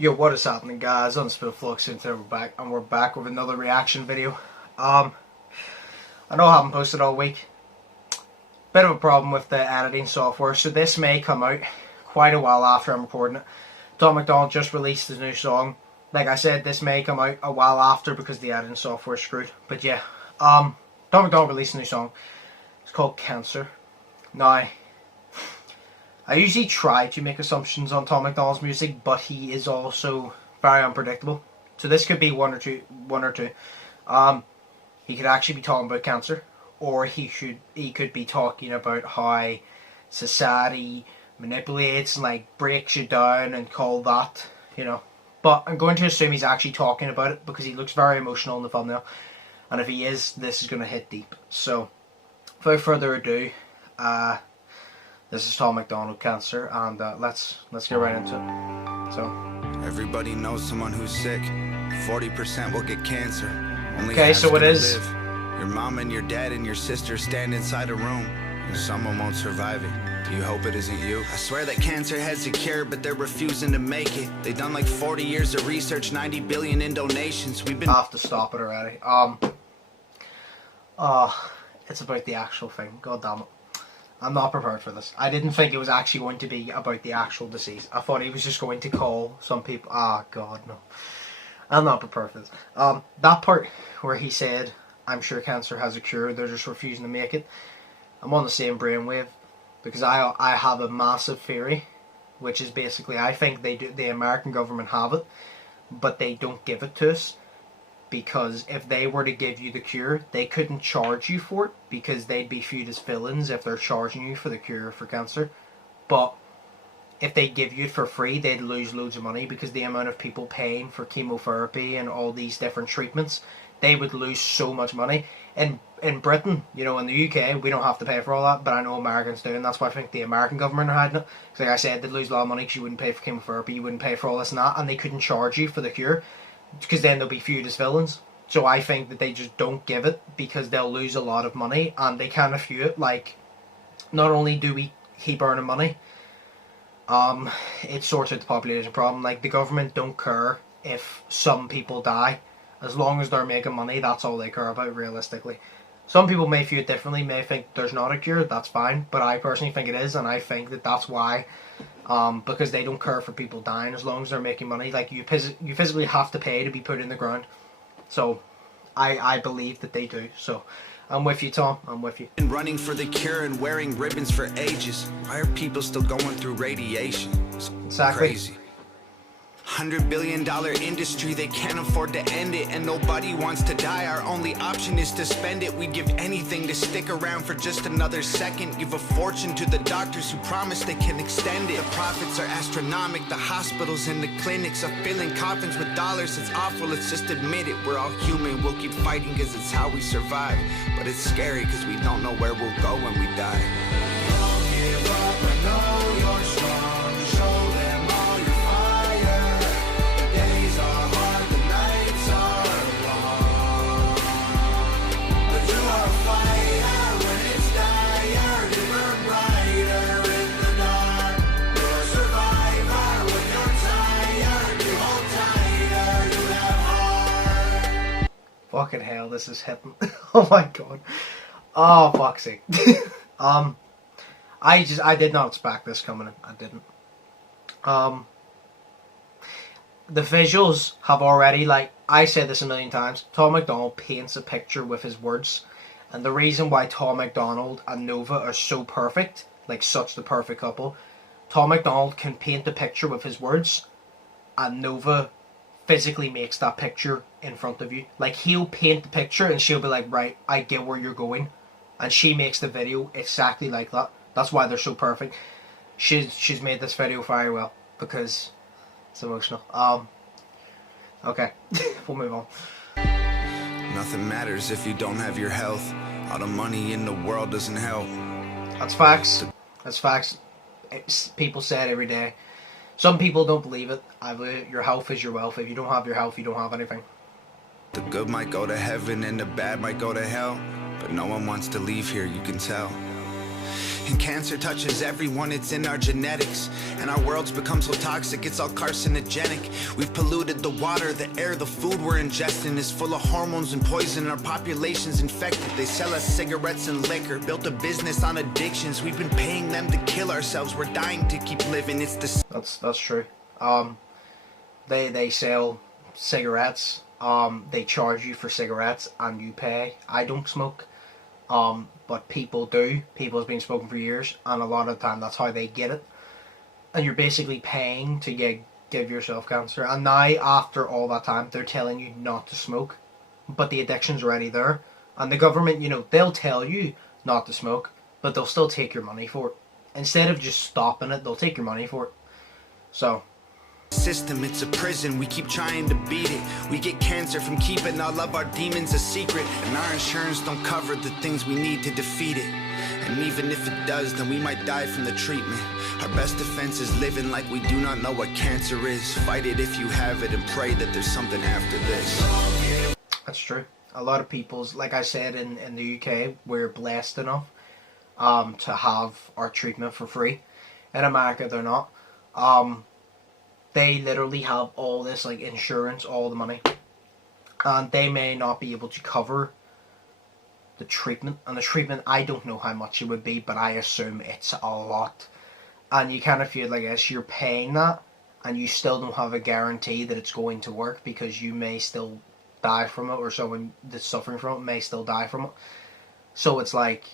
Yo, what is happening, guys? Undisputed Vlogs, and we're back, with another reaction video. I know I haven't posted all week. Bit of a problem with the editing software, so this may come out quite a while after I'm recording it. Tom MacDonald just released his new song. Like I said, this may come out a while after because the editing software is screwed. But yeah, Tom MacDonald released a new song. It's called Cancer. Now, I usually try to make assumptions on Tom MacDonald's music, but he is also very unpredictable. So this could be one or two. He could actually be talking about cancer, or he could be talking about how society manipulates and like breaks you down and call that, you know. But I'm going to assume he's actually talking about it because he looks very emotional in the thumbnail, and if he is, this is going to hit deep. So, without further ado, this is Tom MacDonald, Cancer, and let's get right into it. So, everybody knows someone who's sick. 40% will get cancer. Only okay, so it is. Live. Your mom and your dad and your sister stand inside a room, and someone won't survive it. Do you hope it isn't you? I swear that cancer has a cure, but they're refusing to make it. They've done like 40 years of research, 90 billion in donations. We've been. I have to stop it already. It's about the actual thing. God damn it. I'm not prepared for this. I didn't think it was actually going to be about the actual disease. I thought he was just going to call some people. Ah, God, no. I'm not prepared for this. That part where he said, I'm sure cancer has a cure, they're just refusing to make it. I'm on the same brainwave because I have a massive theory, which is basically I think the American government have it, but they don't give it to us. Because if they were to give you the cure, they couldn't charge you for it because they'd be viewed as villains if they're charging you for the cure for cancer. But if they give you it for free, they'd lose loads of money because the amount of people paying for chemotherapy and all these different treatments, they would lose so much money. And in Britain, you know, in the UK, we don't have to pay for all that, but I know Americans do, and that's why I think the American government are hiding it. Because like I said, they'd lose a lot of money because you wouldn't pay for chemotherapy, you wouldn't pay for all this and that, and they couldn't charge you for the cure. Because then they'll be viewed as villains. So I think that they just don't give it because they'll lose a lot of money, and they can't view it like, not only do we keep earning money, it sorts out the population problem. Like, the government don't care if some people die. As long as they're making money, that's all they care about, realistically. Some people may view it differently, may think there's not a cure, that's fine. But I personally think it is, and I think that that's why. Because they don't care for people dying as long as they're making money. Like, you physically have to pay to be put in the ground. So, I believe that they do. So, I'm with you, Tom. I'm with you. Been running for the cure and wearing ribbons for ages. Why are people still going through radiation? It's exactly. Crazy. $100 billion industry, they can't afford to end it, and nobody wants to die. Our only option is to spend it. We'd give anything to stick around for just another second. Give a fortune to the doctors who promise they can extend it. The profits are astronomical. The hospitals and the clinics are filling coffins with dollars. It's awful, let's just admit it. We're all human, we'll keep fighting because it's how we survive. But it's scary because we don't know where we'll go when we die. Don't give up, I know you're strong. Show them all your fire. Days are hard, the nights are long. But you are a fighter when it's dire. You burn brighter in the dark. You're a survivor when you're tired. You hold tighter, you have heart. Fucking hell, this is hitting. Oh my god. Oh, fuck's sake. I did not expect this coming in. I didn't. The visuals have already, like, I said this a million times, Tom MacDonald paints a picture with his words. And the reason why Tom MacDonald and Nova are so perfect, like such the perfect couple, Tom MacDonald can paint the picture with his words, and Nova physically makes that picture in front of you. Like, he'll paint the picture and she'll be like, right, I get where you're going. And she makes the video exactly like that. That's why they're so perfect. She's made this video very well because it's emotional. Okay, we'll move on. Nothing matters if you don't have your health. All the money in the world doesn't help. That's facts. That's facts. People say it every day. Some people don't believe it. I believe your health is your wealth. If you don't have your health, you don't have anything. The good might go to heaven and the bad might go to hell. But no one wants to leave here, you can tell. And cancer touches everyone, it's in our genetics. And our world's become so toxic, it's all carcinogenic. We've polluted the water, the air, the food we're ingesting is full of hormones and poison. Our population's infected. They sell us cigarettes and liquor, built a business on addictions. We've been paying them to kill ourselves. We're dying to keep living. It's the... That's true. They sell cigarettes. They charge you for cigarettes and you pay. I don't smoke. But people do. People have been smoking for years, and a lot of the time that's how they get it. And you're basically paying to give yourself cancer. And now, after all that time, they're telling you not to smoke, but the addiction's already there. And the government, you know, they'll tell you not to smoke, but they'll still take your money for it. Instead of just stopping it, they'll take your money for it. So... system, it's a prison, we keep trying to beat it. We get cancer from keeping all of our demons a secret, and our insurance don't cover the things we need to defeat it. And even if it does, then we might die from the treatment. Our best defense is living like we do not know what cancer is. Fight it if you have it and pray that there's something after this. That's true. A lot of people's, like I said, in the UK, we're blessed enough to have our treatment for free. In America, they're not. They literally have all this, like, insurance, all the money, and they may not be able to cover the treatment. And the treatment, I don't know how much it would be, but I assume it's a lot. And you kind of feel like as you're paying that, and you still don't have a guarantee that it's going to work, because you may still die from it, or someone that's suffering from it may still die from it. So it's like,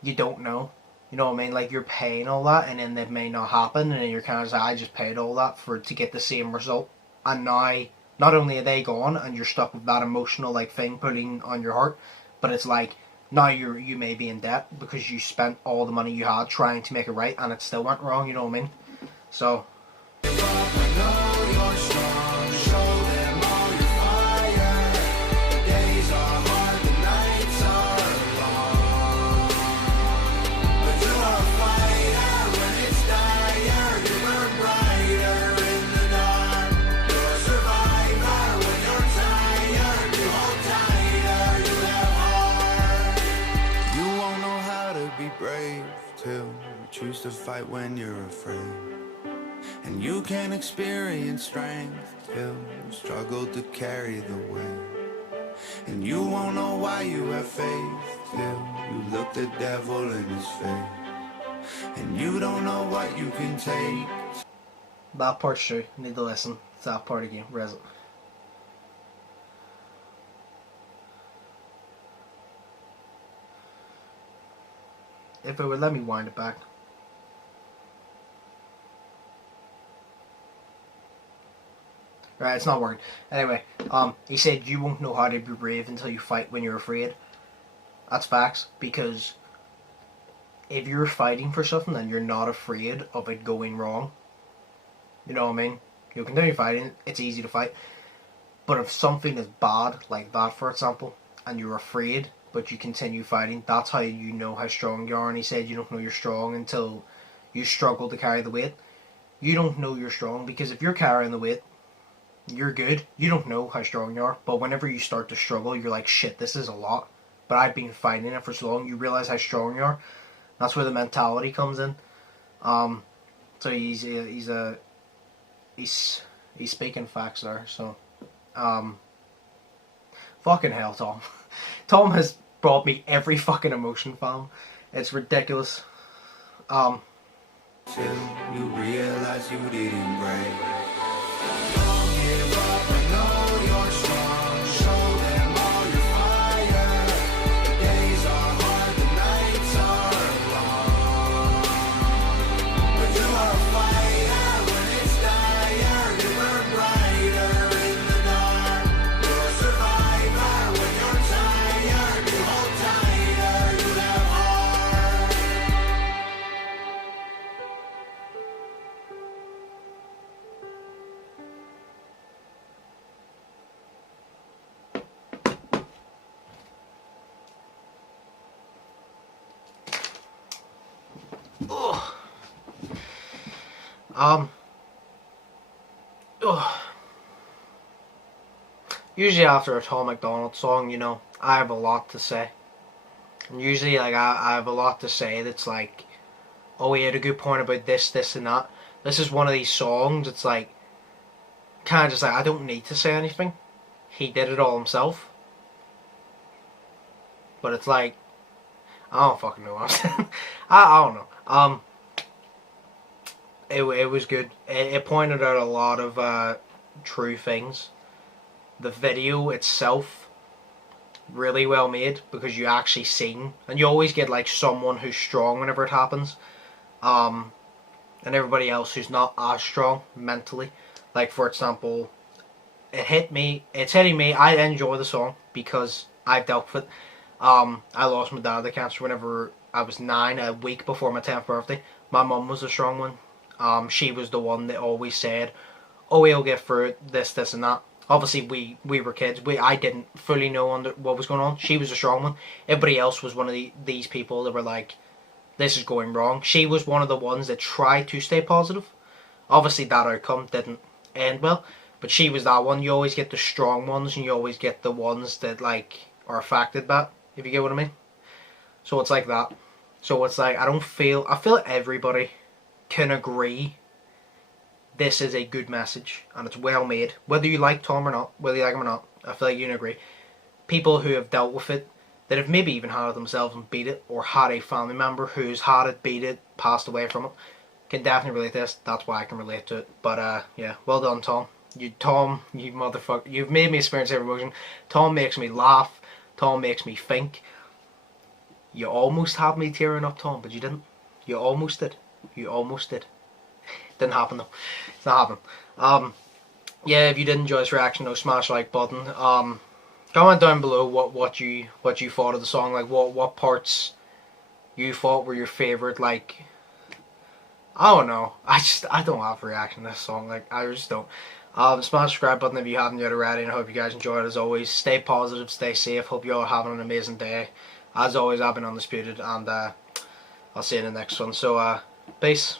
you don't know. You know what I mean? Like, you're paying all that, and then it may not happen, and then you're kind of like, I just paid all that to get the same result. And now, not only are they gone, and you're stuck with that emotional, like, thing putting on your heart, but it's like, now you may be in debt because you spent all the money you had trying to make it right, and it still went wrong, you know what I mean? So... choose to fight when you're afraid, and you can experience strength till you struggle to carry the weight, and you won't know why you have faith till you look the devil in his face, and you don't know what you can take. That part's true. You need to listen to that part again. Where is it? If it would let me wind it back. Right, it's not working. Anyway, he said you won't know how to be brave until you fight when you're afraid. That's facts, because if you're fighting for something and you're not afraid of it going wrong, you know what I mean? You continue fighting, it's easy to fight. But if something is bad, like that for example, and you're afraid, but you continue fighting, that's how you know how strong you are. And he said you don't know you're strong until you struggle to carry the weight. You don't know you're strong because if you're carrying the weight, you're good. You don't know how strong you are, but whenever you start to struggle, you're like, shit, this is a lot. But I've been fighting it for so long, you realize how strong you are. That's where the mentality comes in. So he's speaking facts there. So, fucking hell, Tom. Tom has brought me every fucking emotion, fam. It's ridiculous. Till you realize you didn't break. Usually after a Tom MacDonald song, you know, I have a lot to say. And usually, like, I have a lot to say that's like, oh, he had a good point about this, this, and that. This is one of these songs. It's like, kind of just like, I don't need to say anything. He did it all himself. But it's like, I don't fucking know what I'm saying. I don't know. It was good. It pointed out a lot of true things. The video itself, really well made, because you actually seen, and you always get like someone who's strong whenever it happens, and everybody else who's not as strong mentally. Like, for example, it's hitting me. I enjoy the song because I've dealt with it. I lost my dad to cancer whenever I was 9, a week before my 10th birthday. My mum was a strong one. She was the one that always said, oh, he'll get through it, this and that. Obviously, we were kids. I didn't fully know what was going on. She was a strong one. Everybody else was one of these people that were like, this is going wrong. She was one of the ones that tried to stay positive. Obviously, that outcome didn't end well, but she was that one. You always get the strong ones, and you always get the ones that like are affected by it, if you get what I mean. So it's like that. So it's like, I feel like everybody can agree this is a good message and it's well made. Whether you like Tom or not, whether you like him or not, I feel like you can agree. People who have dealt with it, that have maybe even had it themselves and beat it, or had a family member who's had it, beat it, passed away from it, can definitely relate to this. That's why I can relate to it. But yeah, well done, Tom. You motherfucker. You've made me experience every emotion. Tom makes me laugh. Tom makes me think. You almost had me tearing up, Tom, but you didn't. You almost did. You almost did. Didn't happen though. It's not happening. Yeah, if you did enjoy this reaction though, smash the like button. Comment down below what you thought of the song. Like what parts you thought were your favourite. Like, I don't know. I don't have a reaction to this song. Like, I just don't. Smash the subscribe button if you haven't yet already, and I hope you guys enjoy it as always. Stay positive, stay safe. Hope you all having an amazing day. As always, I've been Undisputed, and I'll see you in the next one. So, peace.